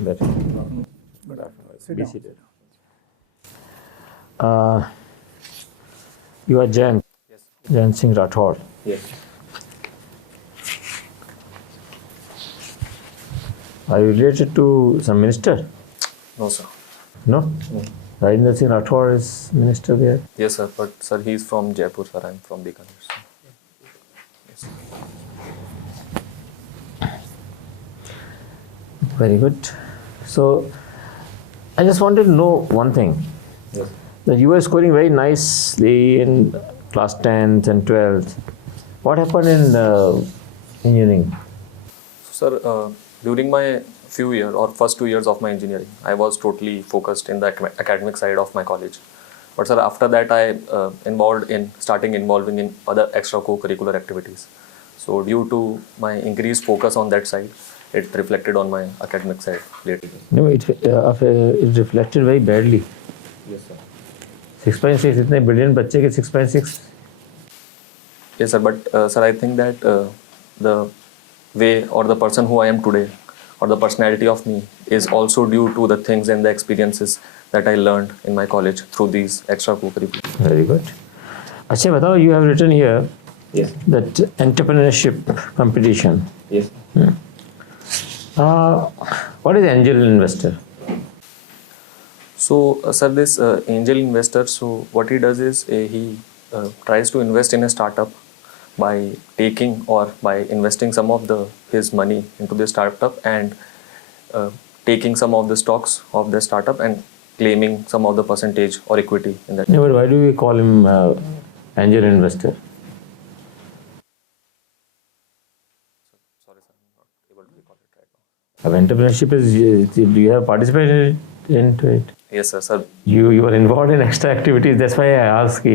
Better. Good afternoon. Sit Be down. seated. You are Jain. Yes. Jain Singh Rathod. Yes. Are you related to some minister? No, sir. No? No. Rajendra Singh Rathod is minister there. Yes, sir. But sir, he's from Jaipur, sir. I'm from Bikaner. Sir. Yes. Very good. So, I just wanted to know one thing. Yes. That you were scoring very nicely in class 10th and 12th. What happened in engineering? So, sir, during my few years or first 2 years of my engineering, I was totally focused in the academic side of my college. But sir, after that, I starting involving in other extra co-curricular activities. So, due to my increased focus on that side, it reflected on my academic side later. No, it reflected very badly. Yes, sir. 6.6 इतने brilliant बच्चे के 6.6. Yes, sir. But sir, I think that the way or the person who I am today, or the personality of me, is also due to the things and the experiences that I learned in my college through these extra co-curricular. Very good. अच्छा बताओ, you have written here Yes. that entrepreneurship competition. Yes. What is angel investor? So, sir, this angel investor, so what he does is he tries to invest in a startup by taking or by investing some of his money into the startup and taking some of the stocks of the startup and claiming some of the percentage or equity in that. No, but why do we call him angel investor? Sorry, sir, I'm not able to recall it right now. Entrepreneurship is, do you have participated into it? Yes, sir. You were involved in extra activities. That's why I asked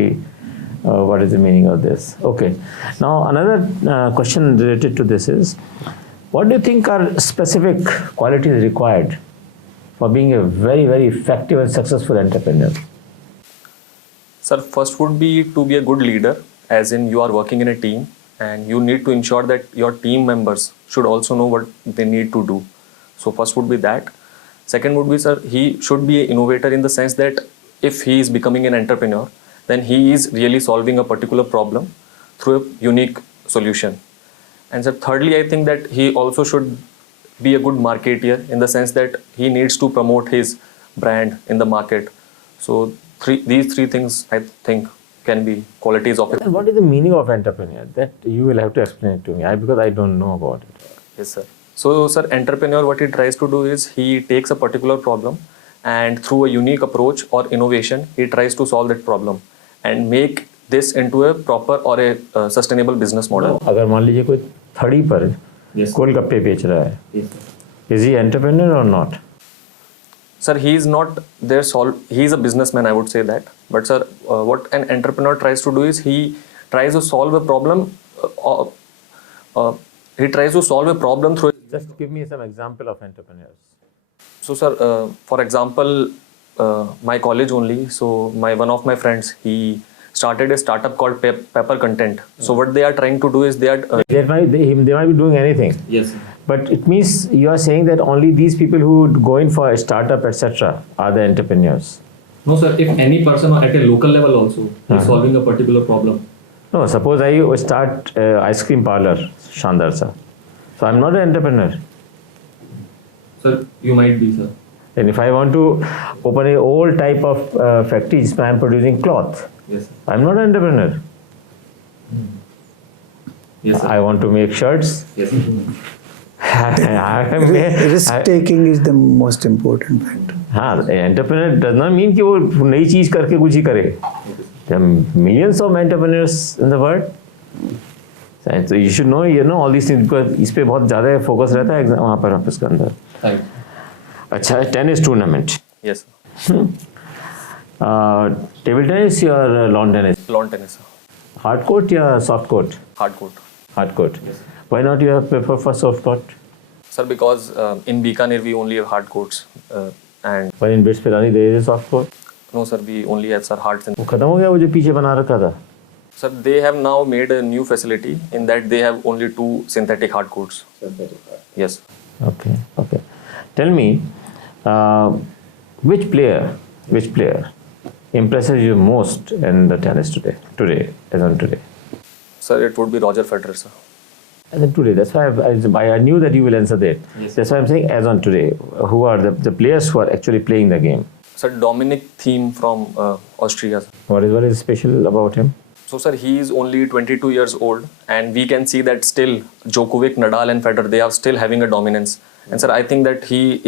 what is the meaning of this. Okay. Now another question related to this is, what do you think are specific qualities required for being a very, very effective and successful entrepreneur? Sir, first would be to be a good leader, as in you are working in a team and you need to ensure that your team members should also know what they need to do. So first would be that. Second would be, sir, he should be an innovator in the sense that if he is becoming an entrepreneur, then he is really solving a particular problem through a unique solution. And sir, thirdly, I think that he also should be a good marketeer in the sense that he needs to promote his brand in the market. So these three things I think can be qualities of it. And what is the meaning of entrepreneur? That you will have to explain it to me, because I don't know about it. Yes, sir. So, sir, entrepreneur, what he tries to do is he takes a particular problem and through a unique approach or innovation, he tries to solve that problem and make this into a proper or a sustainable business model. अगर मान लीजिए कोई थड़ी पर गोलगप्पे बेच रहा है, is he entrepreneur or not? Sir, he is not there. He is a businessman, I would say that. But sir, what an entrepreneur tries to do is he tries to solve a problem. He tries to solve a problem through. Just give me some example of entrepreneurs. So, sir, for example, my college only. So, one of my friends, he started a startup called Pepper Content. So, what they are trying to do is they might be doing anything. Yes. But it means you are saying that only these people who would go in for a startup, etc., are the entrepreneurs. No, sir. If any person at a local level also is solving a particular problem. No, suppose I start ice cream parlor, Shandar sir. So I'm not an entrepreneur. Sir, you might be, sir. And if I want to open a old type of factory where I'm producing cloth, Yes, sir. I'm not an entrepreneur. Yes, sir. I want to make shirts. Yes, sir. Risk taking is the most important factor. हाँ, entrepreneur does not mean कि वो नई चीज करके कुछ ही करे. There are millions of entrepreneurs in the world. So you should know, all these things because इस पे बहुत ज़्यादा फोकस रहता है वहाँ पर ऑफिस के अंदर. Right. अच्छा, tennis tournament. Yes. Table tennis या lawn tennis? Lawn tennis, sir. Hard court या soft court? Hard court. Hard court. Why not you have prefer for soft court? Sir, because in Bikaner we only have hard courts and But in Bits Pilani there is a soft court. no, sir, we only have sir hards and वो खत्म हो गया वो जो पीछे बना रखा था? sir, they have now made a new facility in that they have only 2 synthetic hard courts. Synthetic. Yes. Okay. Tell me, which player impresses you most in the tennis today, as on today? Sir, it would be Roger Federer, sir. As on today, that's why I knew that you will answer that. Yes. That's why I'm saying as on today. Who are the players who are actually playing the game? Sir, Dominic Thiem from Austria. Sir. What is special about him? So, sir, he is only 22 years old, and we can see that still Djokovic, Nadal, and Federer, they are still having a dominance. And sir, I think that he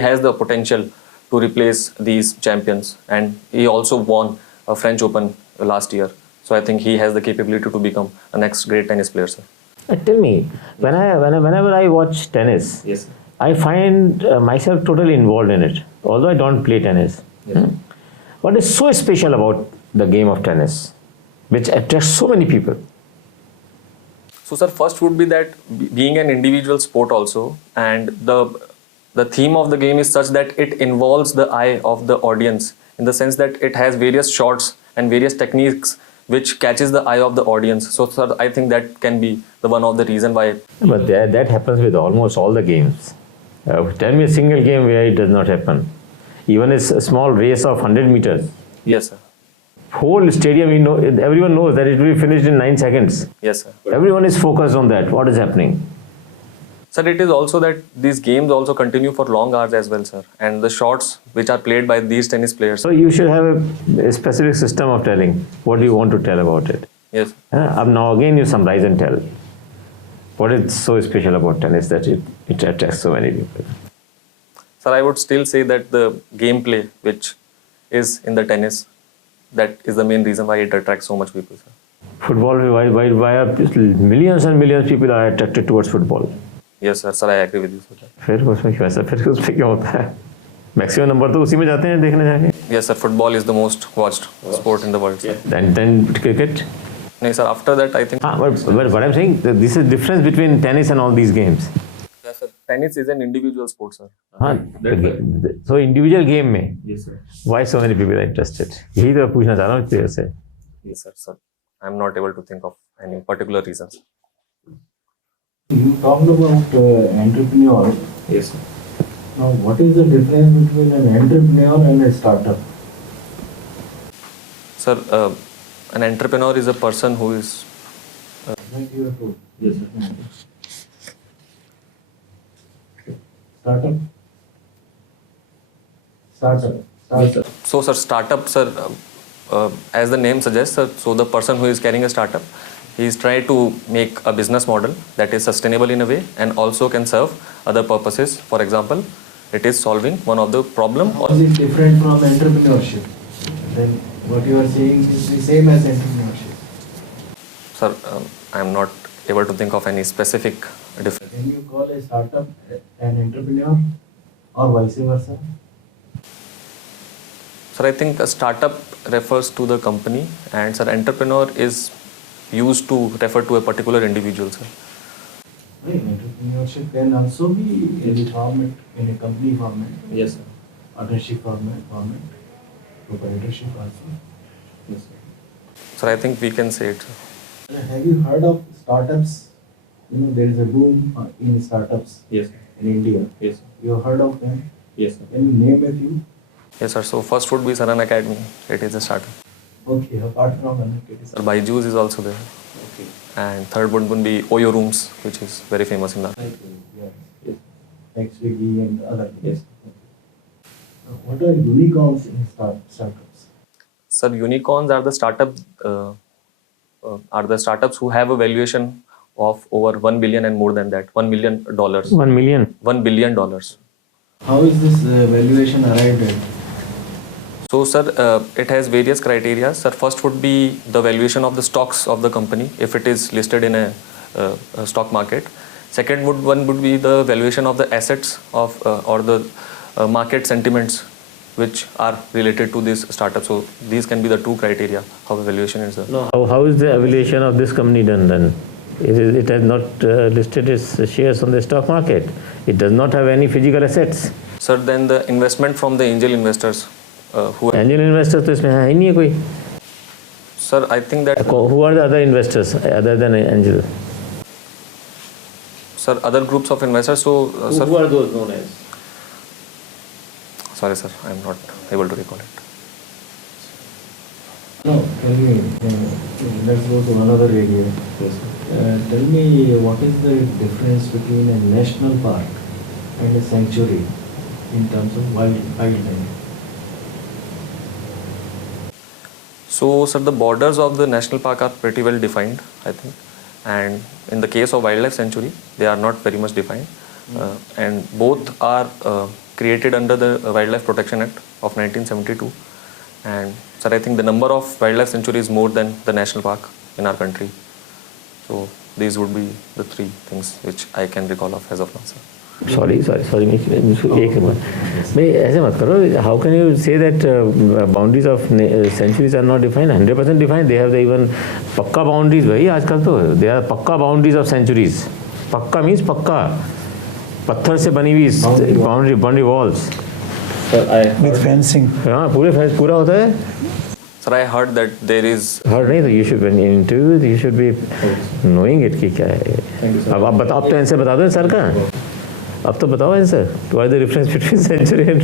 has the potential to replace these champions, and he also won a French Open last year. So I think he has the capability to become a next great tennis player, sir. Tell me, whenever I watch tennis, Yes. I find myself totally involved in it, although I don't play tennis. Yes. What is so special about the game of tennis, which attracts so many people? So, sir, first would be that being an individual sport also, and the theme of the game is such that it involves the eye of the audience, in the sense that it has various shots and various techniques which catches the eye of the audience. So, sir, I think that can be the one of the reason why. But that happens with almost all the games. Tell me a single game where it does not happen. Even a small race of 100 meters. Yes, sir. Whole stadium, everyone knows that it will be finished in 9 seconds. Yes, sir. Everyone is focused on that. What is happening? Sir, it is also that these games also continue for long hours as well, sir. And the shots which are played by these tennis players. So you should have a specific system of telling. What do you want to tell about it? Yes. Now again you summarize and tell. What is so special about tennis that it attracts so many people? Sir, I would still say that the gameplay which is in the tennis, that is the main reason why it attracts so much people, sir. Football, why are millions and millions of people are attracted towards football? Yes, sir. Sir, I agree with you, sir. फिर उसमें क्यों ऐसा फिर उसमें क्यों होता है maximum number तो उसी में जाते हैं देखने जाके Yes, sir. Football is the most watched sport in the world, sir. then cricket No, sir. After that, I think. but what I'm saying this is difference between tennis and all these games Yes, sir. Tennis is an individual sport, sir. हाँ so individual game में Yes, sir. why so many people are interested यही तो मैं पूछना चाह रहा हूँ तेरे से Yes, sir. Sir, I'm not able to think of any particular reasons. You talked about entrepreneur. Yes, sir. Now, what is the difference between an entrepreneur and a startup? Sir, an entrepreneur is a person who is. Like you have told. Yes, sir. Startup. Startup. Yes, sir. So, sir, startup, sir, as the name suggests, sir, so the person who is carrying a startup, he is trying to make a business model that is sustainable in a way and also can serve other purposes. For example, it is solving one of the problem. How is it different from entrepreneurship? Then what you are saying is the same as entrepreneurship. Sir, I am not able to think of any specific difference. Can you call a startup an entrepreneur or vice versa? Sir, I think a startup refers to the company, and sir, entrepreneur is used to refer to a particular individual, sir. Right. Entrepreneurship can also be in the format, in a company format, Yes, sir. partnership format, proprietorship also. Yes, sir. Sir, I think we can say it, sir. Have you heard of startups? There is a boom in startups Yes, sir. in India. Yes, sir. You have heard of them? Yes, sir. Can you name a few? Yes, sir. So first would be Saran Academy. It is a startup. Okay, apart from Unlimited. Sir, Byju's is also there. Okay. And third would be Oyo Rooms, which is very famous in that. Yeah. Yes. Like Swiggy and other. Yes. What are unicorns in startups? Sir, unicorns are the startups who have a valuation of over 1 billion and more than that. $1 million. 1 million $1 billion. How is this valuation arrived at? So, sir, it has various criteria. Sir, first would be the valuation of the stocks of the company if it is listed in a stock market. Second one would be the valuation of the assets of or the market sentiments which are related to this startup. So these can be the two criteria how the valuation is done. no how is the evaluation of this company done then it has not listed its shares on the stock market it does not have any physical assets Sir, then the investment from the angel investors who angel investor तो इसमें है ही नहीं है कोई sir, I think that who are the other investors other than angel sir, other groups of investors. So sir, Who are those known as? Sorry, sir, I'm not able to recall it. No, tell me, let's go to another area. Tell me, what is the difference between a national park and a sanctuary in terms of wildlife? So, sir, the borders of the national park are pretty well defined, I think. And in the case of wildlife sanctuary, they are not very much defined. And both are created under the Wildlife Protection Act of 1972. And, sir, I think the number of wildlife sanctuaries is more than the national park in our country. So, these would be the three things which I can recall of as of now, sir. Sorry, एक minute भाई ऐसे मत करो. How can you say that boundaries of sanctuaries are not defined? 100% defined. They have the even पक्का boundaries भाई आजकल तो. They are पक्का boundaries of sanctuaries. पक्का means पक्का. पत्थर से बनी हुई boundary walls. With fencing. हाँ पूरे फेंस पूरा होता है. Sir, I heard that there is. Heard नहीं तो you should when in interview you should be knowing it कि क्या है. अब आप बताओ अब तो आंसर बता दो सर का. अब तो बताओ answer. What is the difference between sanctuary and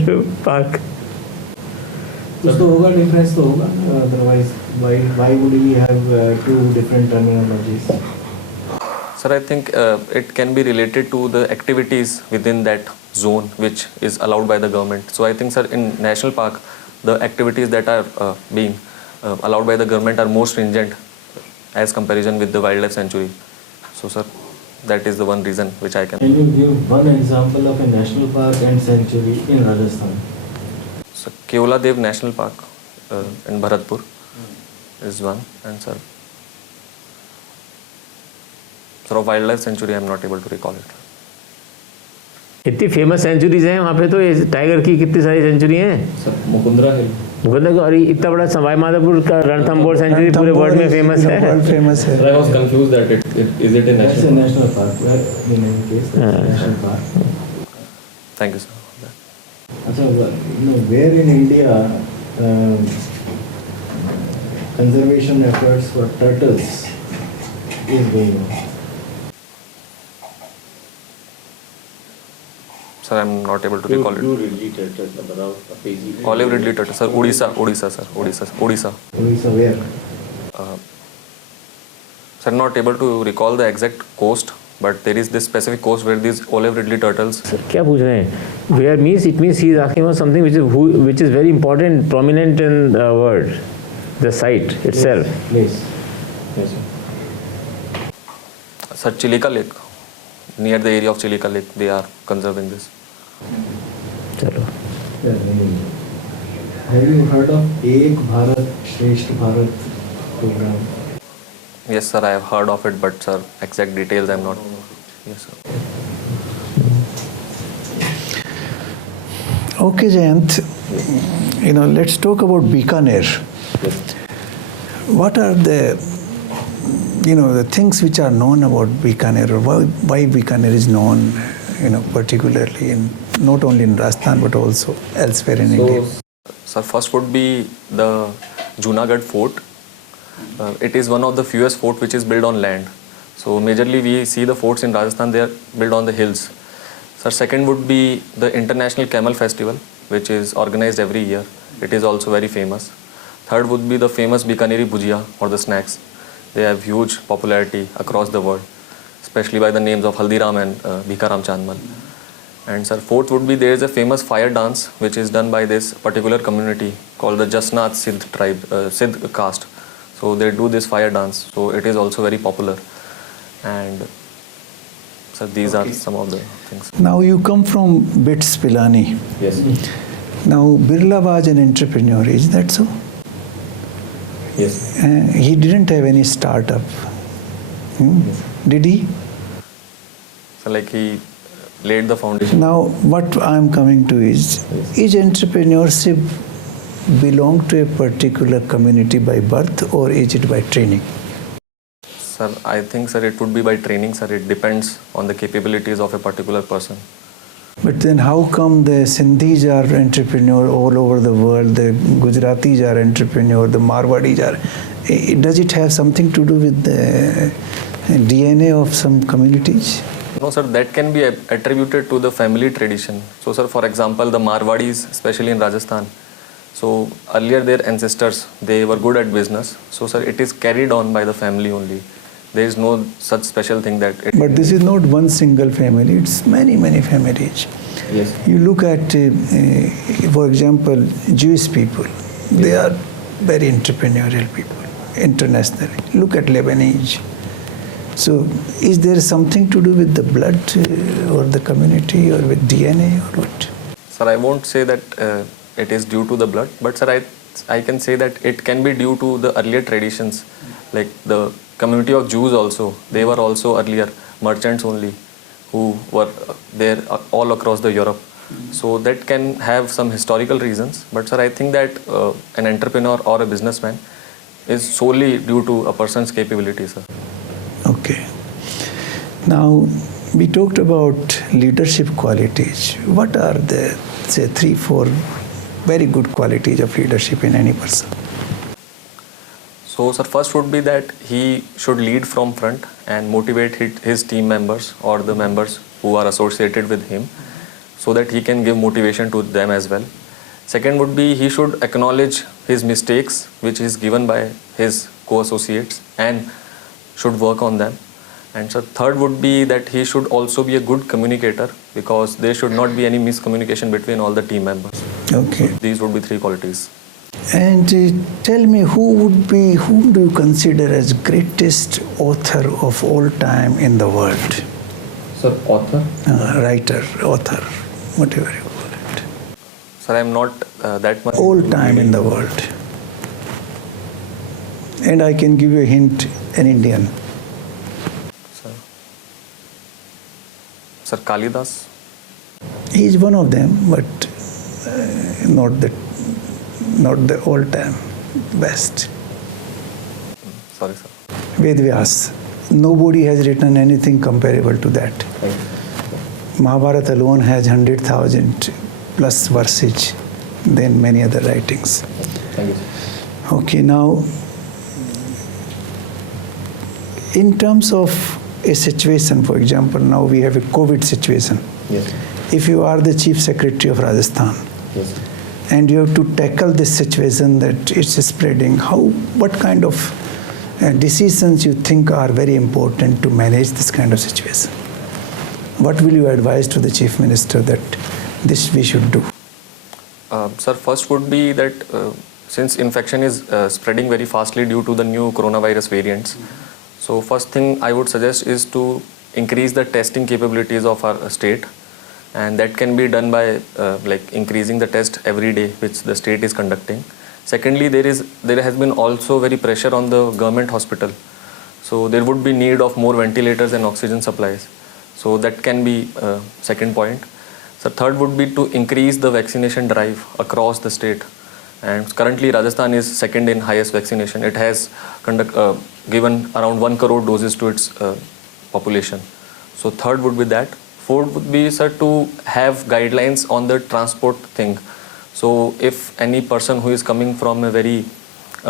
park? कुछ तो होगा, difference तो होगा. Otherwise, why would we have two different terminologies? Sir, I think it can be related to the activities within that zone which is allowed by the government. So I think, sir, in national park, the activities that are being allowed by the government are more stringent as comparison with the wildlife sanctuary. So, sir, that is the one reason which I can. Can you give one example of a national park and sanctuary in Rajasthan? So, Keola Dev National Park in Bharatpur is one, and sir, of wildlife sanctuary, I am not able to recall it. इतनी famous centuries हैं वहाँ पे तो ये tiger की कितनी सारी century हैं. मुकुंदरा हिल. मुकुंदरा को और इतना बड़ा सवाई माधोपुर का रणथंबोर सेंचुरी पूरे वर्ल्ड में फेमस है. World famous है. I was confused that is it a That's a national? national park. Where in any case, that's a national park. Thank you, sir. Also, where in India conservation efforts for turtles is going on? Sir, I am not able to recall it. Olive Ridley turtle, sir. Odisha, sir. Odisha. Odisha where? Sir, not able to recall the exact coast, but there is this specific coast where these olive ridley turtles. क्या पूछ रहे हैं? Where means it means he is asking about something which is very important, prominent in the world, the site itself. Place. Yes, sir. Sir, Chilika Lake, near the area of Chilika Lake, they are conserving this. चलो. Have you heard of Ek Bharat Shresth Bharat program? Yes, sir, I have heard of it, but sir, exact details I am not. Yes, sir. Okay, Jayant. Let's talk about Bikaner. What are the things which are known about Bikaner, or why Bikaner is known, particularly not only in Rajasthan but also elsewhere in India? Sir, first would be the Junagadh Fort. It is one of the fewest fort which is built on land. So majorly we see the forts in Rajasthan, they are built on the hills. Sir, second would be the International Camel Festival, which is organized every year. It is also very famous. Third would be the famous Bikaneri Bhujia or the snacks. They have huge popularity across the world, especially by the names of Haldiram and Bhikaram Chandmal. And sir, fourth would be there is a famous fire dance which is done by this particular community called the Jasnath Sidh tribe, Sidh caste. So they do this fire dance. So it is also very popular. And so these are some of the things. Now you come from BITS Pilani. Yes. Now Birla was an entrepreneur, is that so? Yes. He didn't have any startup. Did he? So like he laid the foundation. Now what I am coming to is entrepreneurship belong to a particular community by birth, or is it by training? Sir, I think, sir, it would be by training, sir. It depends on the capabilities of a particular person. But then how come the Sindhis are entrepreneur all over the world, the Gujaratis are entrepreneur, the Marwadis are? Does it have something to do with the DNA of some communities? No, sir, that can be attributed to the family tradition. So, sir, for example, the Marwadis, especially in Rajasthan, so earlier their ancestors, they were good at business. So, sir, it is carried on by the family only. There is no such special thing that it. But this is not one single family, it's many, many families. Yes. You look at, for example, Jewish people, they are very entrepreneurial people, internationally. Look at Lebanese. So, is there something to do with the blood or the community or with DNA or what? Sir, I won't say that it is due to the blood, but sir, I can say that it can be due to the earlier traditions, like the community of Jews also. They were also earlier merchants only, who were there all across the Europe. So that can have some historical reasons. But sir, I think that an entrepreneur or a businessman is solely due to a person's capability, sir. Okay. Now, we talked about leadership qualities. What are the, say, 3-4 very good qualities of leadership in any person? So, sir, first would be that he should lead from front and motivate his team members or the members who are associated with him, so that he can give motivation to them as well. Second would be he should acknowledge his mistakes which is given by his co-associates and should work on them. And so third would be that he should also be a good communicator, because there should not be any miscommunication between all the team members. Okay. These would be 3 qualities. And tell me, whom do you consider as greatest author of all time in the world? Sir, author? Writer, author, whatever you call it. Sir, I am not that much. All time in the world. And I can give you a hint, an Indian. Sir, Kalidas. He is one of them, but not the all-time best. Sorry, sir. Ved Vyas. Nobody has written anything comparable to that. Mahabharata alone has 100,000 plus verses than many other writings. Thank you, sir. Okay, now, in terms of a situation, for example, now we have a COVID situation. Yes. If you are the Chief Secretary of Rajasthan, Yes. and you have to tackle this situation that it's spreading, what kind of decisions you think are very important to manage this kind of situation? What will you advise to the Chief Minister that this we should do? Sir, first would be that since infection is spreading very fastly due to the new coronavirus variants, so first thing I would suggest is to increase the testing capabilities of our state, and that can be done by like increasing the test every day which the state is conducting. Secondly, there has been also very pressure on the government hospital, so there would be need of more ventilators and oxygen supplies. So that can be second point. So third would be to increase the vaccination drive across the state. And currently Rajasthan is second in highest vaccination. It has given around 1 crore doses to its population. So third would be that. Fourth would be, sir, to have guidelines on the transport thing. So if any person who is coming from a very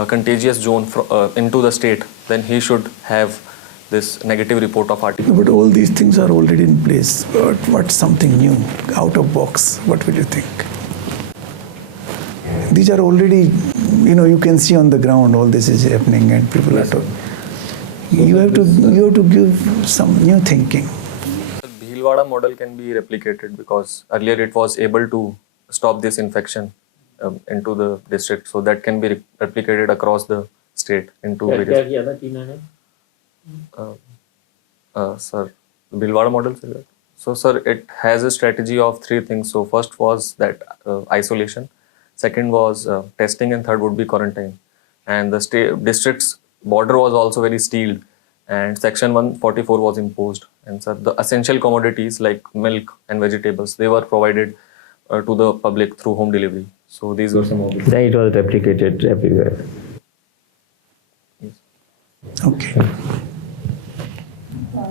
contagious zone into the state, then he should have this negative report of RT. But all these things are already in place. But what's something new, out of box? What will you think? These are already, you can see on the ground all this is happening and people are talking. You have to give some new thinking. The Bhilwara model can be replicated because earlier it was able to stop this infection into the district. So that can be replicated across the state into various. Sir, Bhilwara model, sir. So, sir, it has a strategy of 3 things. So, first was that isolation, second was testing, and third would be quarantine. And the district's border was also very steeled, and Section 144 was imposed. And sir, the essential commodities like milk and vegetables, they were provided to the public through home delivery. So these were some of the. Then it was replicated everywhere. Okay.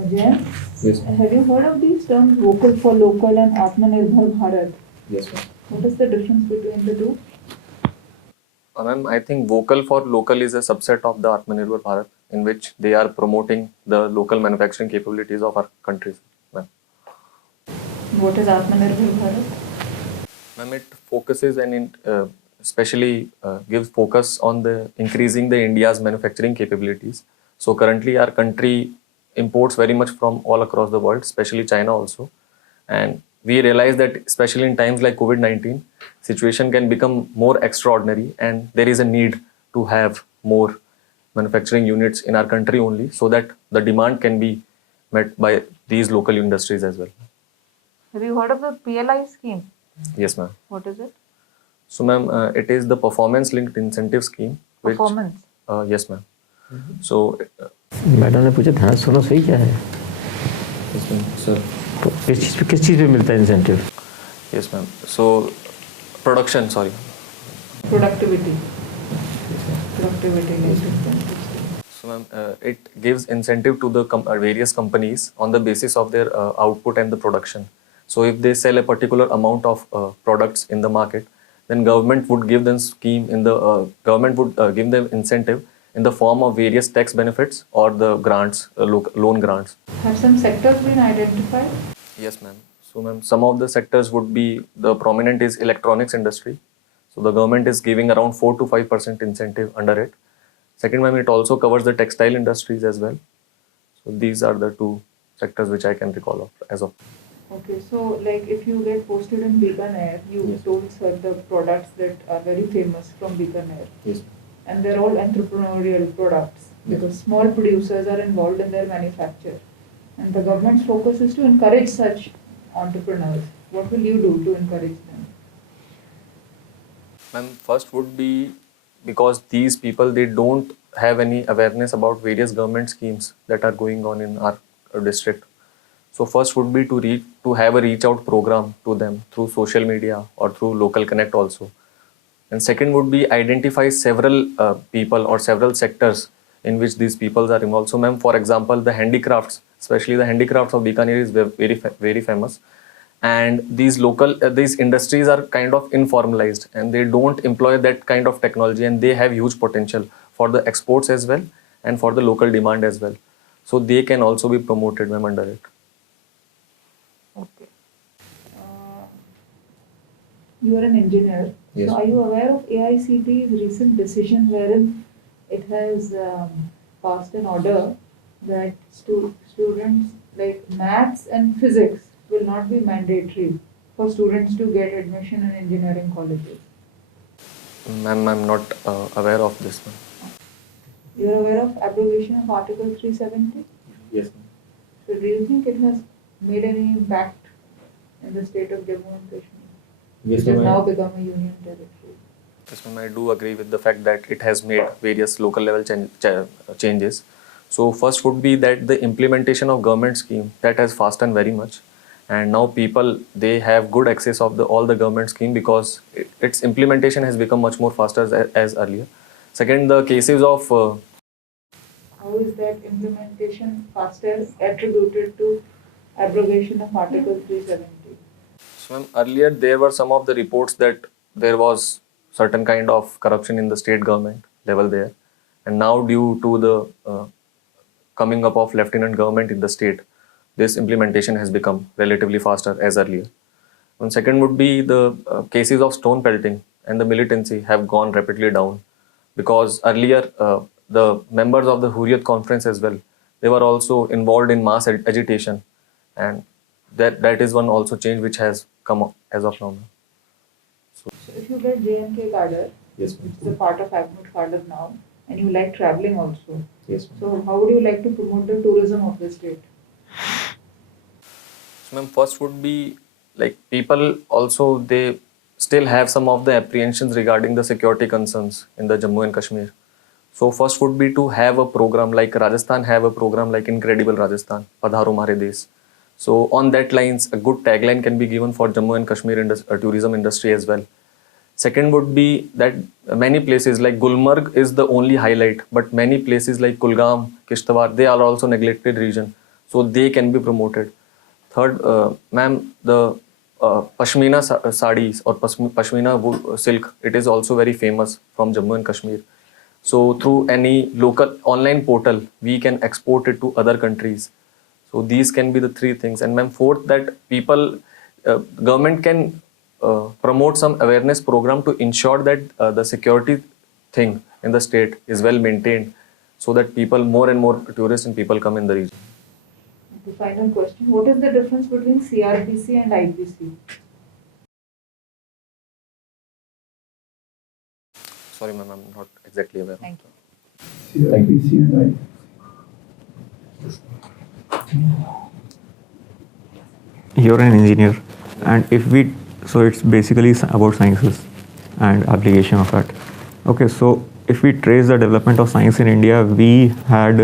Jay, Yes. have you heard of these terms vocal for local and Atmanirbhar Bharat? Yes, ma'am. What is the difference between the two? Ma'am, I think vocal for local is a subset of the Atmanirbhar Bharat, in which they are promoting the local manufacturing capabilities of our countries. Ma'am. what is Atmanirbhar Bharat? Ma'am, it focuses and especially gives focus on the increasing the India's manufacturing capabilities. So currently our country imports very much from all across the world, especially China also. And we realize that especially in times like COVID-19, situation can become more extraordinary and there is a need to have more manufacturing units in our country only so that the demand can be met by these local industries as well. Have you heard of the PLI scheme? Yes, ma'am. What is it? So, ma'am, it is the performance-linked incentive scheme. Which, Performance. Yes, ma'am. So, madam ने पूछा ध्यान सुनो सही क्या है Yes, ma'am. Sir. तो किस चीज़ पे मिलता है incentive yes, ma'am. So, production. Sorry. Productivity. Productivity linked incentives. So, ma'am, it gives incentive to the various companies on the basis of their output and the production. So, if they sell a particular amount of products in the market, then government would give them scheme in the government would give them incentive in the form of various tax benefits or the grants, loan grants. Have some sectors been identified? Yes, ma'am. So, ma'am, some of the sectors would be the prominent is electronics industry. So, the government is giving around 4 to 5% incentive under it. Second, ma'am, it also covers the textile industries as well. So, these are the two sectors which I can recall of as of. Okay, so like if you get posted in Bikaner, you Yes. don't serve the products that are very famous from Bikaner. Yes. And they're all entrepreneurial products because small producers are involved in their manufacture. And the government's focus is to encourage such entrepreneurs. What will you do to encourage them? Ma'am, first would be because these people they don't have any awareness about various government schemes that are going on in our district. So first would be to have a reach out program to them through social media or through local connect also. And second would be identify several people or several sectors in which these people are involved. So, ma'am, for example, the handicrafts, especially the handicrafts of Bikaner is very famous. And these local these industries are kind of informalized and they don't employ that kind of technology and they have huge potential for the exports as well and for the local demand as well. So they can also be promoted, ma'am, under it. Okay. You are an engineer. Yes. So are you aware of AICTE's recent decision wherein it has passed an order that students like maths and physics will not be mandatory for students to get admission in engineering colleges? Ma'am, I'm not aware of this, ma'am. You are aware of abrogation of Article 370? Yes, ma'am. So do you think it has made any impact in the state of Jammu and Kashmir? Yes, Which has ma'am. now become a union territory. Yes, ma'am, I do agree with the fact that it has made various local level changes. So first would be that the implementation of government scheme that has fastened very much, and now people they have good access of all the government scheme because its implementation has become much more faster as earlier. Second, the cases of How is that implementation faster attributed to abrogation of Article 370? So, ma'am, earlier there were some of the reports that there was certain kind of corruption in the state government level there, and now due to the coming up of lieutenant government in the state, this implementation has become relatively faster as earlier. And second would be the cases of stone pelting and the militancy have gone rapidly down because earlier the members of the Hurriyat conference as well, they were also involved in mass agitation, and that is one also change which has come up as of now. So if you get JNK cadre, Yes, which is ma'am. a part of ACMUT cadre now, and you like traveling also, Yes, ma'am. so how would you like to promote the tourism of the state? So, ma'am, first would be like people also they still have some of the apprehensions regarding the security concerns in the Jammu and Kashmir. So first would be to have a program like Rajasthan have a program like Incredible Rajasthan, Padharo Mare Desh. So on that lines, a good tagline can be given for Jammu and Kashmir tourism industry as well. Second would be that many places like Gulmarg is the only highlight, but many places like Kulgam, Kishtawar, they are also neglected region. So they can be promoted. Third, ma'am, the Pashmina sarees or Pashmina silk, it is also very famous from Jammu and Kashmir. So through any local online portal, we can export it to other countries. So these can be the three things. And ma'am, fourth, that people, government can promote some awareness program to ensure that the security thing in the state is well maintained, so that people, more and more tourists and people come in the region. The final question: what is the difference between CRPC and IPC? Sorry, ma'am, I'm not exactly aware. Thank you. CRPC and You're an engineer, and if we, so it's basically about sciences and application of that. Okay, so if we trace the development of science in India, we had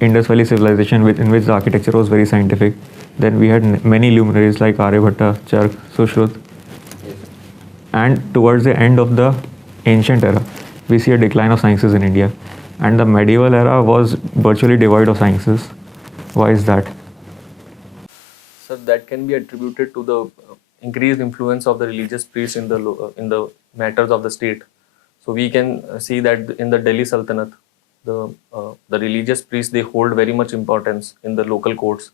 Indus Valley civilization in which the architecture was very scientific. Then we had many luminaries like Aryabhatta, Chark, Sushruta. And towards the end of the ancient era, we see a decline of sciences in India. And the medieval era was virtually devoid of sciences. Why is that? So that can be attributed to the increased influence of the religious priests in the matters of the state. So we can see that in the Delhi Sultanate, the religious priests, they hold very much importance in the local courts.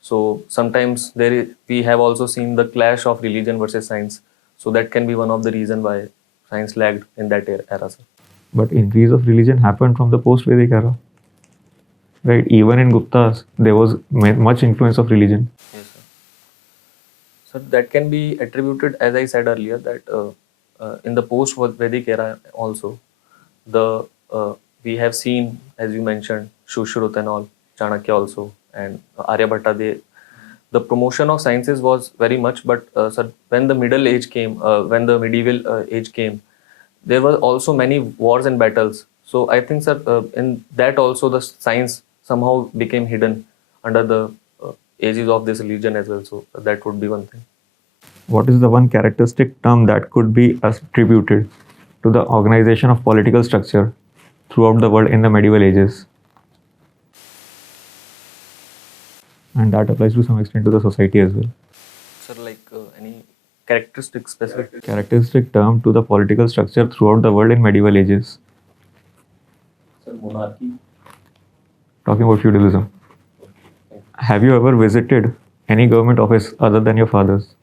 So sometimes we have also seen the clash of religion versus science. So that can be one of the reasons why science lagged in that era. Sir. But increase of religion happened from the post-Vedic era. Right, even in Guptas, there was much influence of religion. Yes, sir. So that can be attributed, as I said earlier, that in the post-Vedic era also, we have seen, as you mentioned, Sushruta and all, Chanakya also, and Aryabhatta. The promotion of sciences was very much, but sir, when the Middle Age came, when the medieval age came, there were also many wars and battles. So I think, sir, in that also the science somehow became hidden under the ages of this religion as well. So that would be one thing. What is the one characteristic term that could be attributed to the organization of political structure throughout the world in the medieval ages? And that applies to some extent to the society as well. Sir, like any characteristic specific? Characteristic term to the political structure throughout the world in medieval ages. Sir, monarchy. Talking about feudalism. Have you ever visited any government office other than your father's?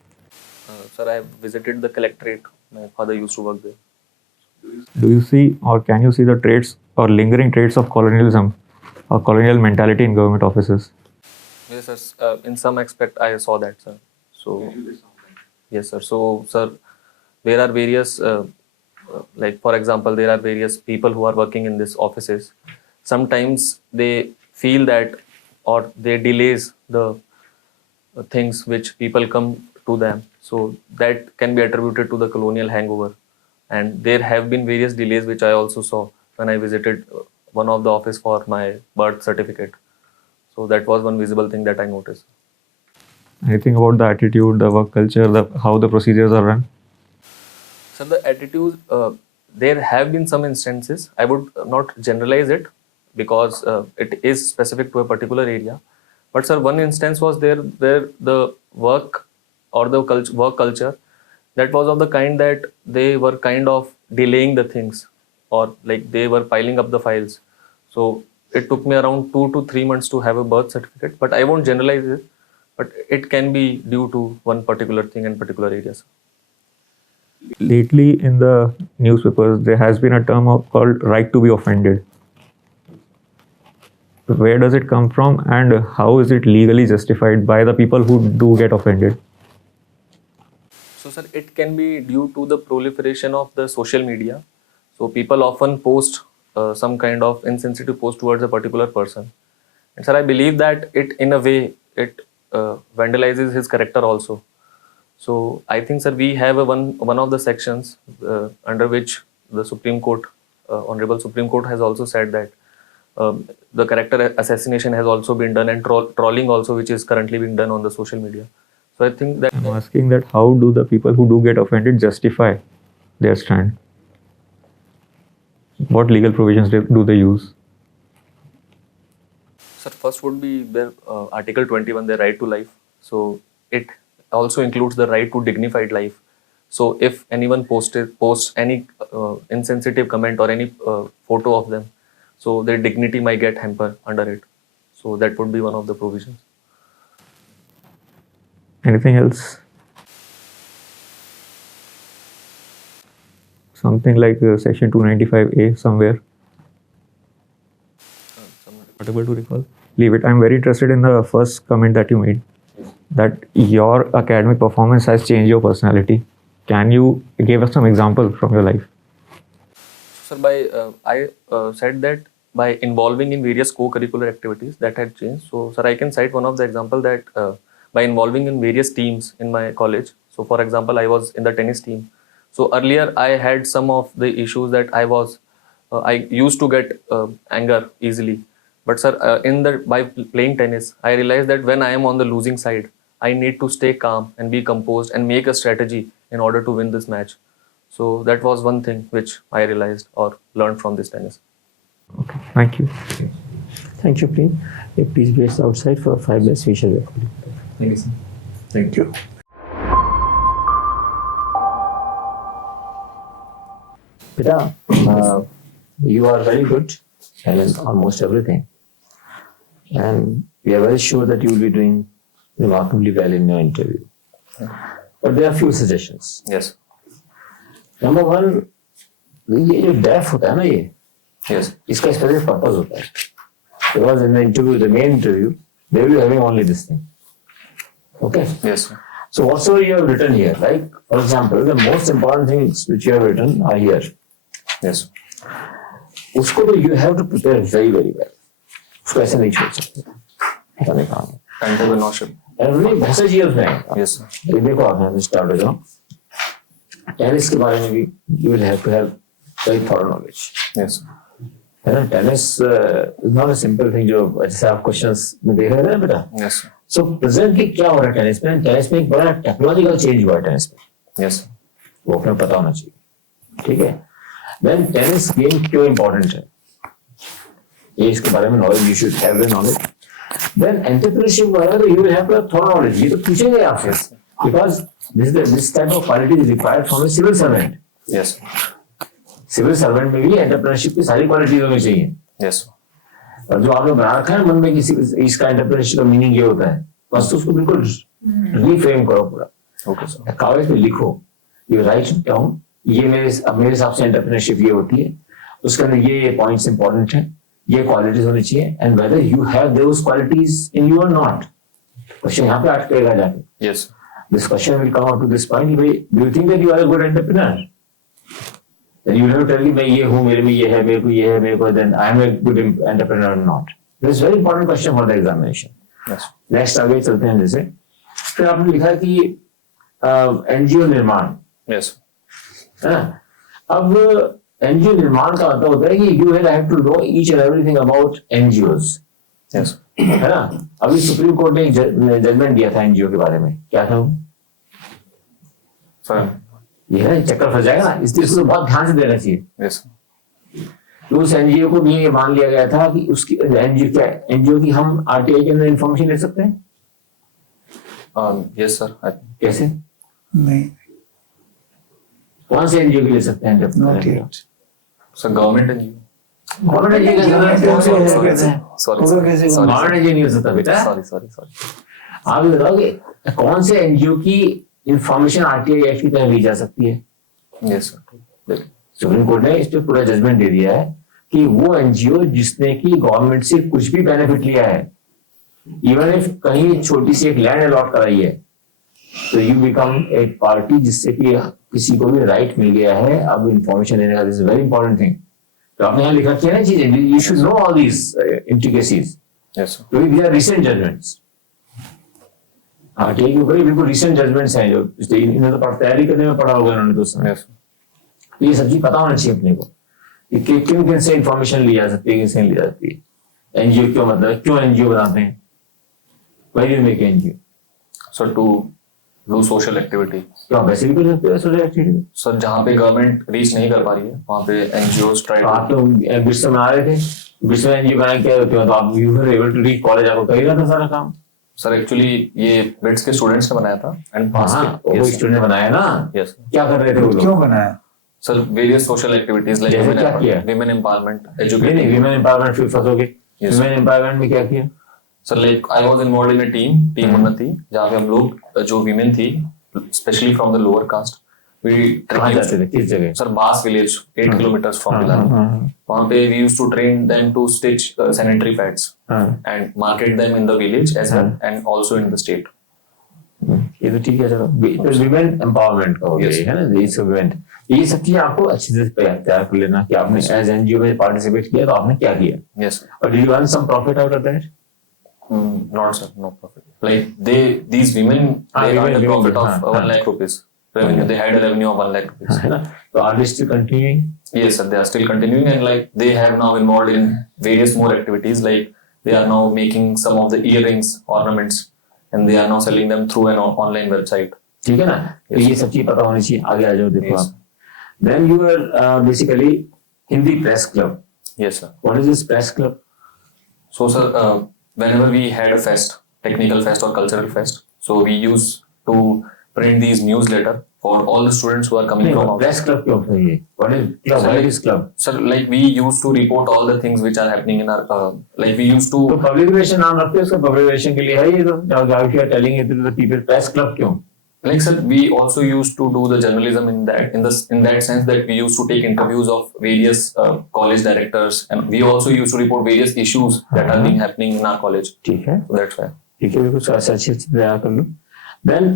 Sir, I have visited the collectorate. My father used to work there. Do you see or can you see the traits or lingering traits of colonialism or colonial mentality in government offices? Yes, sir. In some aspect, I saw that, sir. So, yes, sir. So, sir, there are various, like for example, there are various people who are working in these offices. Sometimes they feel that, or they delays the things which people come to them. So that can be attributed to the colonial hangover. And there have been various delays which I also saw when I visited one of the office for my birth certificate. So that was one visible thing that I noticed. Anything about the attitude, the work culture, how the procedures are run? So the attitude, there have been some instances. I would not generalize it because it is specific to a particular area. But sir, one instance was there where the work or the work culture that was of the kind that they were kind of delaying the things, or like they were piling up the files. So it took me around 2 to 3 months to have a birth certificate, but I won't generalize it, but it can be due to one particular thing in particular areas. Lately in the newspapers, there has been a term called right to be offended. Where does it come from and how is it legally justified by the people who do get offended? So sir, it can be due to the proliferation of the social media. So people often post some kind of insensitive post towards a particular person. And sir, I believe that it in a way, it vandalizes his character also. So I think, sir, we have one of the sections under which the Supreme Court, Honorable Supreme Court has also said that the character assassination has also been done, and trolling also, which is currently being done on the social media. So I think that I'm asking that how do the people who do get offended justify their stand? What legal provisions do they use? sir, first would be their Article 21, their right to life. So it also includes the right to dignified life. So if anyone posts any insensitive comment or any photo of them, so their dignity might get hampered under it. So that would be one of the provisions. Anything else? Something like section 295A somewhere. Not able to recall. Leave it. I'm very interested in the first comment that you made, that your academic performance has changed your personality. Can you give us some example from your life? Sir, I said that by involving in various co-curricular activities, that had changed. So, sir, I can cite one of the example that by involving in various teams in my college. So, for example, I was in the tennis team. So earlier I had some of the issues that I used to get anger easily. But sir, by playing tennis, I realized that when I am on the losing side, I need to stay calm and be composed and make a strategy in order to win this match. So that was one thing which I realized or learned from this tennis. Okay, thank you. Thank you, please. Please be outside for 5 minutes. We shall record. Thank you, sir. Thank you. Pita, you are very good in almost everything. And we are very sure that you will be doing remarkably well in your interview. But there are few suggestions. Yes. Number one, ये जो def होता है ना ये, Yes. इसका specific purpose होता है. Because in the interview, the main interview, they will be having only this thing. Okay? Yes, sir. So whatsoever you have written here, like for example, the most important things which you have written are here. Yes. उसको तो you have to prepare very very well. उसको ऐसे नहीं छोड़ सकते. पता नहीं कहाँ. Entrepreneurship. And really बहुत सारी चीजें उसमें हैं. Yes, sir. ये देखो आप यहाँ से स्टार्ट हो जाओ. टेनिस के बारे में भी you will have to have very thorough knowledge. Yes, sir. है ना? Tennis is not a simple thing जो जैसे आप क्वेश्चंस में देख रहे थे ना बेटा. Yes, sir. सो प्रेजेंटली क्या हो रहा है टेनिस में? टेनिस में एक बड़ा टेक्नोलॉजिकल चेंज हुआ है टेनिस में. Yes, sir. वो अपने पता होना चाहिए. ठीक है. देन टेनिस गेम क्यों इंपॉर्टेंट है? ये इसके बारे में knowledge you should have the knowledge. Then entrepreneurship वाला तो you will have to thorough knowledge. ये तो पूछेंगे आपसे because this type of quality is required from a civil servant. Yes, sir. Civil servant में भी एंटरप्रेन्योरशिप की सारी क्वालिटीज होनी चाहिए. Yes, sir. और जो आपने बना रखा है मन में किसी इसका एंटरप्रेन्योरशिप का मीनिंग ये होता है, बस तो उसको बिल्कुल रीफ्रेम करो पूरा. Okay, sir. कागज पे लिखो, यू राइट डाउन, ये मेरे हिसाब से एंटरप्रेन्योरशिप ये होती है, उसके अंदर ये पॉइंट्स इंपॉर्टेंट हैं, ये क्वालिटीज होनी चाहिए, and whether you have those qualities in you और नॉट. क्वेश्चन यहाँ पे अटकेगा जाके. Yes, sir. This question will come out to this point. Do you think that you are a good entrepreneur? Then you have to tell me मैं ये हूँ, मेरे में ये है, मेरे को ये है, मेरे को, then I am a good entrepreneur or not. This is very important question for the examination. Yes. Next आगे चलते हैं जैसे. फिर आपने लिखा कि एनजीओ निर्माण. Yes, sir. है ना? अब एनजीओ निर्माण का मतलब होता है कि you will have to know each and everything about NGOs. Yes. है ना? अभी सुप्रीम कोर्ट ने एक जजमेंट दिया था एनजीओ के बारे में. क्या था वो? Sir. ये है चक्कर फंस जाएगा ना, इसलिए इसको बहुत ध्यान से देना चाहिए. Yes, sir. तो उस एनजीओ को भी ये मान लिया गया था कि उसकी एनजीओ की हम आरटीआई के अंदर इंफॉर्मेशन ले सकते हैं. Yes, sir. कैसे? नहीं, कौन से एनजीओ की ले सकते हैं? not yet. Sir, government and you. Government NGO Sorry, sir. कैसे? Sorry, गवर्नमेंट एनजीओ नहीं हो सकता बेटा. sorry. आप ये बताओ कि कौन से एनजीओ की इंफॉर्मेशन आरटीआई एक्ट की तहत ली जा सकती है? Yes, sir. सुप्रीम कोर्ट ने इस पे पूरा जजमेंट दे दिया है कि वो एनजीओ जिसने की गवर्नमेंट से कुछ भी बेनिफिट लिया है, इवन इफ कहीं छोटी सी एक लैंड अलॉट कराई है, तो यू बिकम एक पार्टी जिससे कि किसी को भी राइट मिल गया है अब इंफॉर्मेशन देने का. This is very important thing. तो आपने यहाँ लिखा किया ना चीजें, you should know all these intricacies. Yes, sir. क्योंकि these are recent judgments. RTI के ऊपर बिल्कुल रिसेंट जजमेंट्स हैं जो इन्हें तो तैयारी करने में पड़ा होगा इन्होंने तो उस समय. Yes, sir. तो ये सब चीज पता होना चाहिए अपने को कि किन किन से इंफॉर्मेशन ली जा सकती है, किन से ली जा सकती है. एनजीओ क्यों, मतलब क्यों एनजीओ बनाते हैं? Why do you make NGO? So to do social activity. क्यों वैसे भी कर सकते हो सोशल एक्टिविटी? सर जहाँ पे गवर्नमेंट रीच नहीं कर पा रही है वहाँ पे एनजीओज ट्राई. तो आप तो विश्व में आ रहे थे, विश्व में एनजीओ बनाए क्या होते हो, तो आप you were able to reach college, आपको कर ही रहा था सारा काम. सर एक्चुअली ये बिट्स के स्टूडेंट्स ने बनाया था एंड हाँ, वो स्टूडेंट ने बनाया ना. यस क्या कर रहे थे वो लोग? क्यों बनाया? सर वेरियस सोशल एक्टिविटीज जैसे क्या किया? लाइक विमेन एम्पावरमेंट, नहीं, एजुकेटिंग. विमेन एम्पावरमेंट फिर फंसोगे. Yes. विमेन एम्पावरमेंट में क्या किया? Sir like I was involve in a team उन्नति, जहाँ पे हम लोग जो वीमेन थी specially from the lower caste, कहाँ जाते थे, किस जगह? सर बास विलेज 8 किलोमीटर फ्रॉम भिलाई। वहाँ पे we used to train them to stitch sanitary pads and market them in the village as well and also in the state. ये तो ठीक है, चलो विमेन एम्पावरमेंट का हो गया, है ना, ये सब इवेंट, ये सब चीजें आपको अच्छे से तैयार कर लेना कि आपने एज एनजीओ में पार्टिसिपेट किया तो आपने क्या किया। यस और did you earn some profit out of that? Not sir, no profit. Like these women, they earned a profit of 1 lakh rupees revenue. They had a revenue of 1 lakh rupees. है ना, तो are they still continuing? Yes, sir. They are still continuing, and like they have now involved in various more activities. Like they are now making some of the earrings, ornaments, and they are now selling them through an online website. ठीक है ना, तो ये सब चीज पता होनी चाहिए। आगे आ जाओ, देखो आप। Then you were basically Hindi Press Club. Yes, sir. What is this press club? So, sir, whenever we had a fest, technical fest or cultural fest, so we used to print these newsletter for all the students who are coming नहीं, from outside. press club क्यों है ये? What is club? What is club? Sir, like we used to report all the things which are happening in our, like we used to. तो public relation नाम रखते हो उसका, public relation के लिए है ये तो, if you are telling it to the people, press club क्यों? Like sir, we also used to do the journalism in that sense that we used to take interviews of various college directors, and we also used to report various issues that are being happening in our college. ठीक है, So that's why. ठीक है, बिल्कुल अच्छे अच्छे तैयार कर लो। Then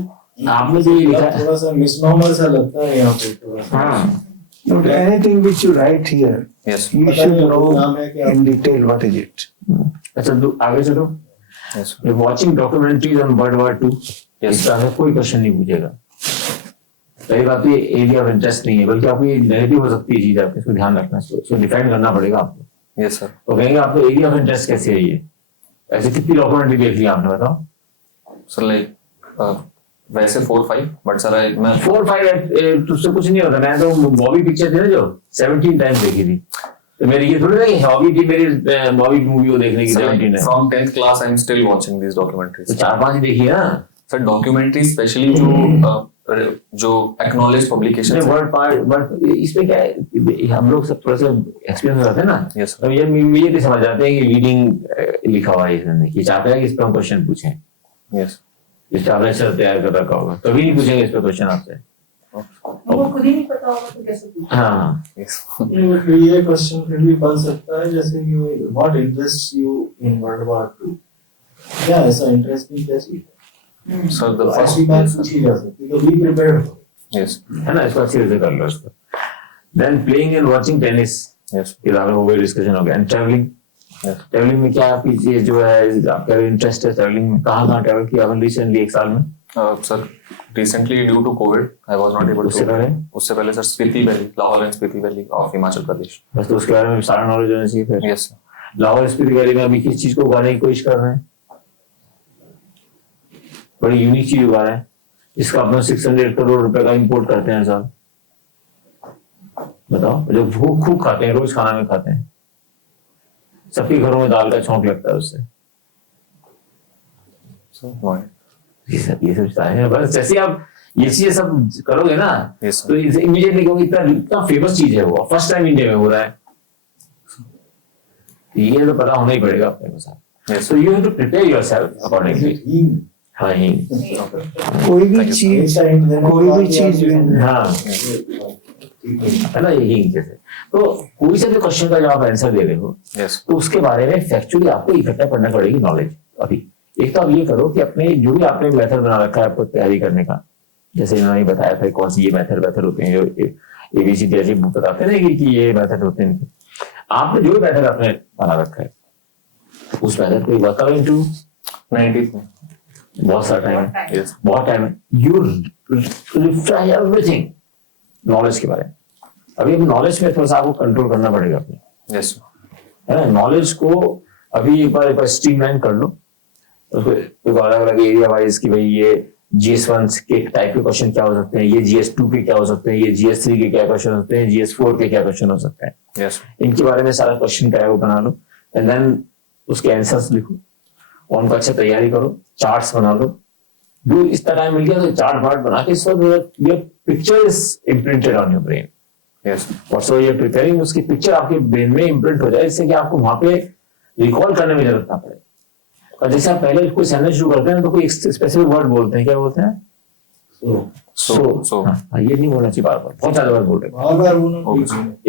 आपने जो ये लिखा, थोड़ा सा मिसनॉमर सा लगता है यहाँ पे थोड़ा सा। हाँ, Not anything which you write here, Yes. you पता should नहीं know नाम है क्या? in detail what is it. अच्छा आगे चलो। Yes. You're watching documentaries on World War II. Yes. इसका हमें कोई क्वेश्चन नहीं पूछेगा। पहली बात तो ये एरिया ऑफ इंटरेस्ट नहीं है, बल्कि आपको ये नेगेटिव हो सकती है चीज, आपको इसको ध्यान रखना है, इसको डिफाइन करना पड़ेगा आपको। Yes, sir. तो कहेंगे आपको एरिया ऑफ इंटरेस्ट कैसे है ये? ऐसे कितनी डॉक्यूमेंट्री देख लिया आपने, बताओ? So like वैसे 4-5, but sir मैं 4-5 तुझसे कुछ नहीं होता। मैं तो बॉबी पिक्चर थी ना जो 17 टाइम्स देखी थी, तो मेरी ये थोड़ी नहीं हॉबी थी मेरी बॉबी मूवी को देखने की 17 times. from 10th class I'm still watching these documentaries. तो 4-5 ही देखी है ना। Sir डॉक्यूमेंट्री स्पेशली जो acknowledge publication word part, but इसमें क्या है, हम लोग सब थोड़ा सा एक्सपीरियंस हो जाते हैं ना। Yes, तो ये इमीडिएटली समझ जाते हैं कि रीडिंग लिखा हुआ है इसमें, ये चाहते हैं कि इस पे हम क्वेश्चन पूछें। यस इस आपने सर तैयार कर रखा होगा, कभी नहीं पूछेंगे इस पे क्वेश्चन आपसे। वो खुद ही नहीं पता होगा तो कैसे पूछें? हाँ, यस ये क्वेश्चन फिर भी बन सकता है, जैसे कि what interest you in world war 2, क्या ऐसा इंटरेस्टिंग क्या चीज है? सर द ऐसी फर्स्ट बात पूछी जा सकती है, तो बी प्रिपेयर्ड। यस है ना, इसको अच्छी से कर लो इसको। Than playing and watching tennis, yes ये आगे हो गया, डिस्कशन हो गया। एंड ट्रैवलिंग, ट्रैवलिंग में क्या आपकी ये जो है आपका इंटरेस्ट है ट्रैवलिंग में? कहाँ ट्रैवल किया आपने रिसेंटली 1 साल में? Sir recently due to covid I was not able उससे पहले? उससे पहले sir Spiti valley, Lahaul and Spiti valley of Himachal Pradesh. बस तो उसके बारे में सारा नॉलेज होना चाहिए फिर। यस लाहौल स्पीति वैली में अभी किस चीज को उगाने की कोशिश कर रहे हैं? बड़ी यूनिक चीज उगा रहे हैं, जिसका अपना 600 करोड़ रुपए का इंपोर्ट करते हैं साल। बताओ, जो भूख खूब खाते हैं, रोज खाना में खाते हैं, सबके घरों में दाल का छौंक लगता है उससे। ये सब चाहे हैं, बस जैसे आप ये चीजें सब करोगे ना, Yes, sir. तो इमीडिएटली कहोगे इतना फेमस चीज है वो, फर्स्ट टाइम इंडिया में हो रहा है, ये तो पता होना ही पड़ेगा अपने को साथ। Yes. So you have to prepare yourself accordingly. हाँ, हिंग। कोई भी चीज हाँ, है ना, ये हिंग जैसे। तो कोई से भी क्वेश्चन का जब आप आंसर दे रहे हो, यस तो उसके बारे में फैक्चुअली आपको इकट्ठा करना पड़ेगी नॉलेज। अभी एक तो आप ये करो कि अपने जो भी आपने मेथड बना रखा है आपको तैयारी करने का, जैसे इन्होंने बताया था कौन सी ये मेथड होते हैं, जो एबीसी जैसे बताते हैं कि ये मेथड होते हैं, आपने जो भी मेथड आपने बना रखा है उस मेथड को वर्क आउट इनटू 90 में बहुत सारा टाइम है, यस बहुत टाइम है, यू रिफ्रेश एवरीथिंग नॉलेज के बारे में। अभी नॉलेज में थोड़ा सा आपको कंट्रोल करना पड़ेगा अपने, यस है ना। नॉलेज को अभी एक बार स्ट्रीमलाइन कर लो, उसको अलग अलग एरिया वाइज कि भाई ये GS1 के टाइप के क्वेश्चन क्या हो सकते हैं, ये GS2 के क्या हो सकते हैं, ये GS3 के क्या क्वेश्चन होते हैं, GS4 के क्या क्वेश्चन हो सकते हैं, यस इनके बारे में सारा क्वेश्चन क्या है वो बना लो, एंड देन उसके आंसर्स लिखो और उनका अच्छा तैयारी करो, चार्ट्स बना लो। जो इस तरह मिल गया तो चार्ट वार्ट बना के your picture is imprinted on your brain, yes what so you are preparing, उसकी पिक्चर आपके ब्रेन में इम्प्रिंट हो जाए, इससे कि आपको वहां पे रिकॉल करने में जरूरत ना पड़े। और जैसे आप पहले कोई सेंटेंस शुरू करते हैं तो कोई एक स्पेसिफिक वर्ड बोलते हैं, क्या बोलते हैं? सो। हाँ, ये नहीं बोलना चाहिए बार बार, बहुत ज्यादा बार बोल रहे हैं। बार बार बोलना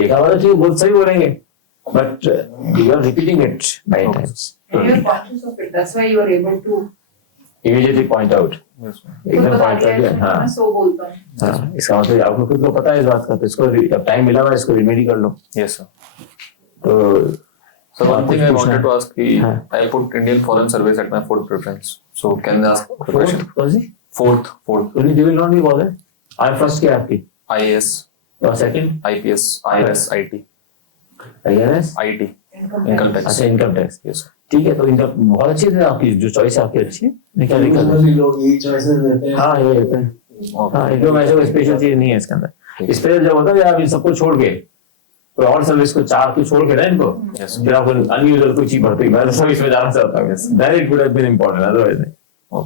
एक बार ठीक बहुत सही बोलेंगे, but you are repeating it by times, And you're conscious of it. That's why you are able to. Immediately point out, एकदम पॉइंट कर दिया। हाँ मैं सो बोलता हूँ. हाँ, इसका मतलब आपको खुद को पता है इस बात का, तो इसको अब टाइम मिला हुआ है, इसको रिमेडी कर लो। Yes, sir. तो So one thing I wanted to ask, हाँ. I put Indian Foreign Service at my fourth preference. So can I ask a question? कौन सी? Fourth. They will not be bothered. आप first क्या आपकी? IAS, और second? IPS, IRS, IT, IRS? IT, Income income tax. tax. अच्छा, income tax. Yes, sir. ठीक है, तो इनका बहुत अच्छी है आपकी जो चॉइस है, आपकी अच्छी है, निकाल निकाल। Usually लोग यही choices देते हैं। हाँ, ये होता है। हाँ, एकदम ऐसा कोई स्पेशल चीज नहीं है इसके अंदर। स्पेशल जब होता है आप इन सबको छोड़ के कोई और सर्विस को चार को छोड़ के ना इनको, Yes. फिर आपको अनयूजुअल कोई चीज बढ़ती है, मैं तो सर्विस में जाना चाहता हूँ, that it would have been important otherwise नहीं।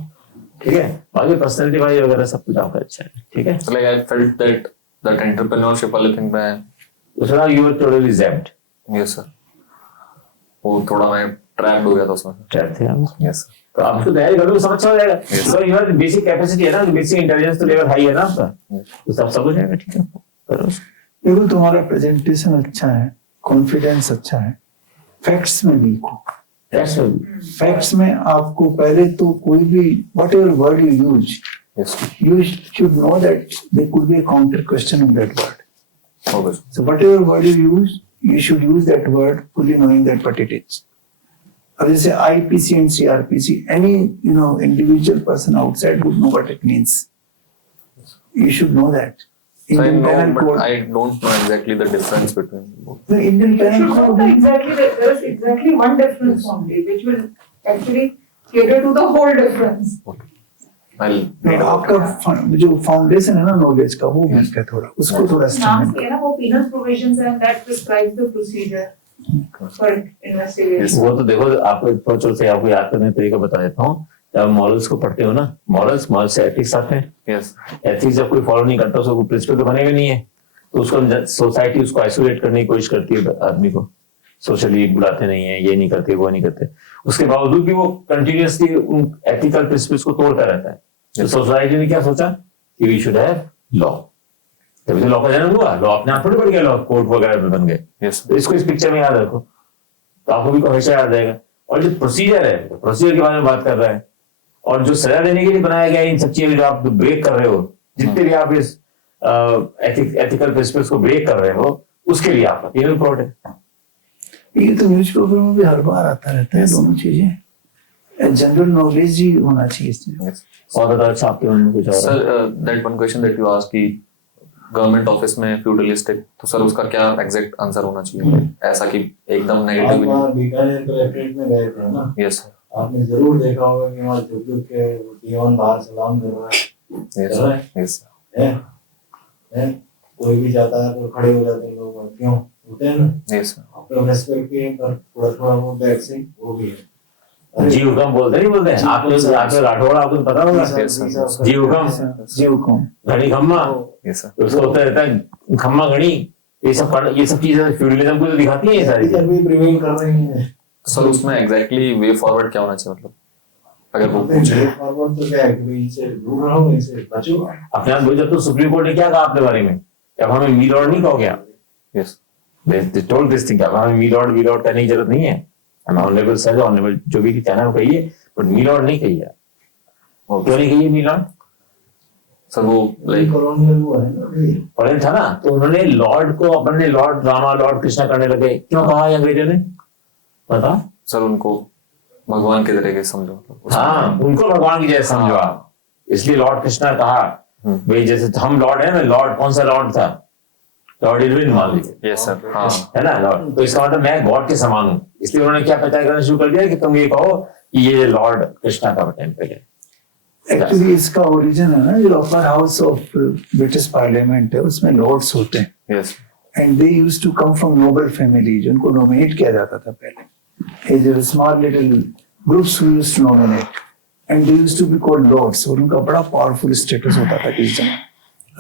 ठीक है, बाकी पर्सनालिटी वाइज वगैरह सब कुछ आपका अच्छा है। ठीक है, So like I felt that entrepreneurship वाले thing में, दूसरा you were totally zapped, yes sir, वो थोड़ा मैं ट्रैप्ड हो गया था उसमें। ट्रैप थे आप। Yes sir. तो आप उसको तैयारी करोगे समझ आ जाएगा। तो यू हैव बेसिक कैपेसिटी है ना, बेसिक इंटेलिजेंस तो लेवल हाई है ना आपका, तो सब हो जाएगा। ठीक है, करो उसको। बिल्कुल, तुम्हारा प्रेजेंटेशन अच्छा है, कॉन्फिडेंस अच्छा है, फैक्ट्स में वीक हो। That's all. फैक्ट्स में आपको पहले तो कोई भी what ever word you use, Yes. you should know that there could be a counter question on that word. Okay. sir. So whatever word you use, you should use that word fully knowing that what it is. अब जैसे IPC and CRPC, any individual person outside would know what it means. You should know that. So I Indian know, Penal but Code. I don't know exactly the difference between both. The Indian You should Penal know Code. that exactly that there's exactly one difference only, which will actually cater to the whole difference. I'll नहीं, read about it. आपका जो foundation है ना knowledge का, वो week है थोड़ा, उसको थोड़ा नाम स्ट्रेंथन से है ना वो penal provisions and that prescribes the procedure for investigation. वो तो देखो, आपको प्रोचोल से आपको याद करने का तरीका बता देता हूँ। जब मॉरल्स को पढ़ते हो ना, मॉरल्स से एथिक्स आते हैं। Yes. एथिक्स जब कोई फॉलो नहीं करता, उसको प्रिंसिपल तो बनेगा नहीं है, तो उसको सोसाइटी उसको आइसोलेट करने की कोशिश करती है, आदमी को सोशली बुलाते नहीं है, ये नहीं करते, वो नहीं करते, उसके बावजूद भी वो कंटिन्यूअसली उन एथिकल प्रिंसिपल्स को तोड़ता रहता है। तो सोसाइटी ने क्या सोचा कि वी शुड हैव लॉ, तभी तो लॉ का जन्म हुआ। लॉ अपने आप थोड़ी बन गया, लॉ कोर्ट वगैरह बन गए। Yes. तो इसको इस पिक्चर में याद रखो, तो आपको भी हमेशा याद रहेगा। और जो प्रोसीजर है, प्रोसीजर के बारे में बात कर रहा है, और जो सजा देने के लिए बनाया गया है, इन सब चीजों जो आप ब्रेक कर रहे हो, जितने भी आप इस एथिकल प्रिंसिपल्स को ब्रेक कर रहे हो, उसके लिए आपका पीनल कोड है। ये तो न्यूज़पेपर में भी हर बार आता रहता है, दोनों चीजें। जनरल नॉलेज ही होना चाहिए इसमें। Yes. और बताओ, अच्छा आपके मन में कुछ और Sir, है? that one question that you asked कि गवर्नमेंट ऑफिस में फ्यूडलिस्टिक, तो सर उसका क्या एग्जैक्ट आंसर होना चाहिए, ऐसा कि एकदम आप नेगेटिव? वहाँ बीकानेर कलेक्ट्रेट में गए थे ना, यस सर। आपने जरूर देखा होगा कि वहाँ झुक झुक के वो दीवान बाहर सलाम दे रहा है। यस चल रहा सर। है? यस है? कोई भी जाता है तो खड़े हो जाते हैं लोग, क्यों होते हैं ना, यस सर। आपको रेस्पेक्ट के, पर थोड़ा थोड़ा वो बैक से वो भी है। जी हुकम बोलते नहीं बोलते हैं? आपने राठौड़, आपको पता होगा, जी हुकम, जी हुकुम। घड़ी खम्मा, यस सर। तो उसको होता रहता है खम्मा घड़ी, ये सब चीजें फ्यूडलिज्म को तो दिखाती है ये सारी चीजें। अभी प्रिवेल कर रही हैं। सर उसमें एग्जैक्टली वे फॉरवर्ड क्या होना चाहिए, मतलब अगर वो नहीं, पूछे? वे फॉरवर्ड तो क्या है कि भाई इससे दूर रहो, इससे बचो। अपने आप बोल, तो सुप्रीम कोर्ट ने क्या कहा आपके बारे में? अब हमें मी लॉर्ड नहीं कहोगे आप? Yes. They told this thing, अब हमें मी लॉर्ड करने की जरूरत नहीं है। हमें ऑनरेबल सर, ऑनरेबल जो भी कहना है वो कहिए, बट मी लॉर्ड नहीं कहिए। क्यों नहीं कहिए मी लॉर्ड? सर वो लाइक कॉलोनियल वो है ना अभी। पढ़े था ना, तो उन्होंने लॉर्ड को अपने लॉर्ड रामा, लॉर्ड कृष्णा करने लगे। क्यों कहा ये अंग्रेजों ने, बता? सर उनको भगवान के तरीके से समझो, मतलब हाँ, उनको भगवान की जैसे समझो आप, इसलिए लॉर्ड कृष्णा कहा। भाई जैसे हम लॉर्ड है ना, लॉर्ड कौन सा लॉर्ड था? लॉर्ड इरविन मान लीजिए, यस सर। हाँ है ना लॉर्ड, तो इसका मतलब मैं गॉड के समान हूँ। इसलिए उन्होंने क्या प्रचार करना शुरू कर दिया कि तुम ये कहो कि ये लॉर्ड कृष्णा का टेम्पल है। एक्चुअली इसका ओरिजिन है ना, जो upper house of British parliament है, उसमें लॉर्ड्स होते हैं, yes and they used to come from noble family, जिनको नॉमिनेट किया जाता था पहले। ये small little groups who used to nominate, and they used to be called lords, और उनका बड़ा पावरफुल स्टेटस होता था इस जमाने।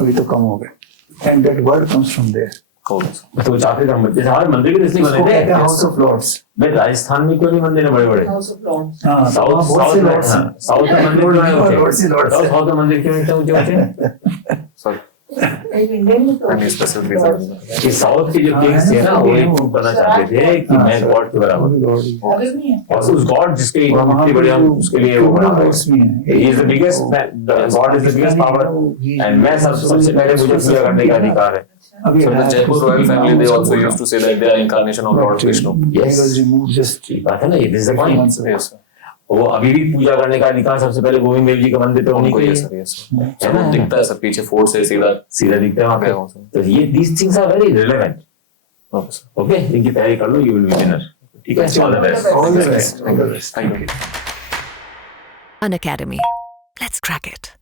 अभी तो कम हो गए, and that word comes from there. Okay sir. तो वो चाहते थे जैसे हमारे मंदिर भी इसलिए बने थे हाउस ऑफ लॉर्ड्स। भाई राजस्थान में क्यों नहीं मंदिर है बड़े बड़े? House of Lords. South south में साउथ में मंदिर क्यों नहीं होते? साउथ में मंदिर क्यों नहीं ऊंचे ऊंचे? सर Like Indian में तो एनी स्पेसिफिक रीजन? कि साउथ के जो किंग्स थे ना वो एक ग्रुप बनना चाहते थे कि मैं गॉड के बराबर हूँ। आगे नहीं है. और उस गॉड जिसके इतनी बड़ी हम उसके लिए वो बना रहे हैं। He is the biggest, God is the biggest power, and मैं सबसे पहले मुझे पूजा करने का अधिकार है। So the Jaipur royal family, they also used to say that they are incarnation of Lord Vishnu. Yes, just ठीक बात है ना, ये this is the point। Yes sir. वो अभी भी पूजा करने का अधिकार सबसे पहले गोविंद देव जी के मंदिर पे होने उनको के yes sir, yes sir. Sir वो दिखता है सर पीछे फोर्ट से सीधा। सीधा दिखता है वहाँ गया हूँ पे। सर। तो ये these things are very relevant। Okay sir. Okay, इनकी तैयारी कर लो, you will be winner। ठीक है, all the best। All the best. Thank you. An academy. Let's crack it.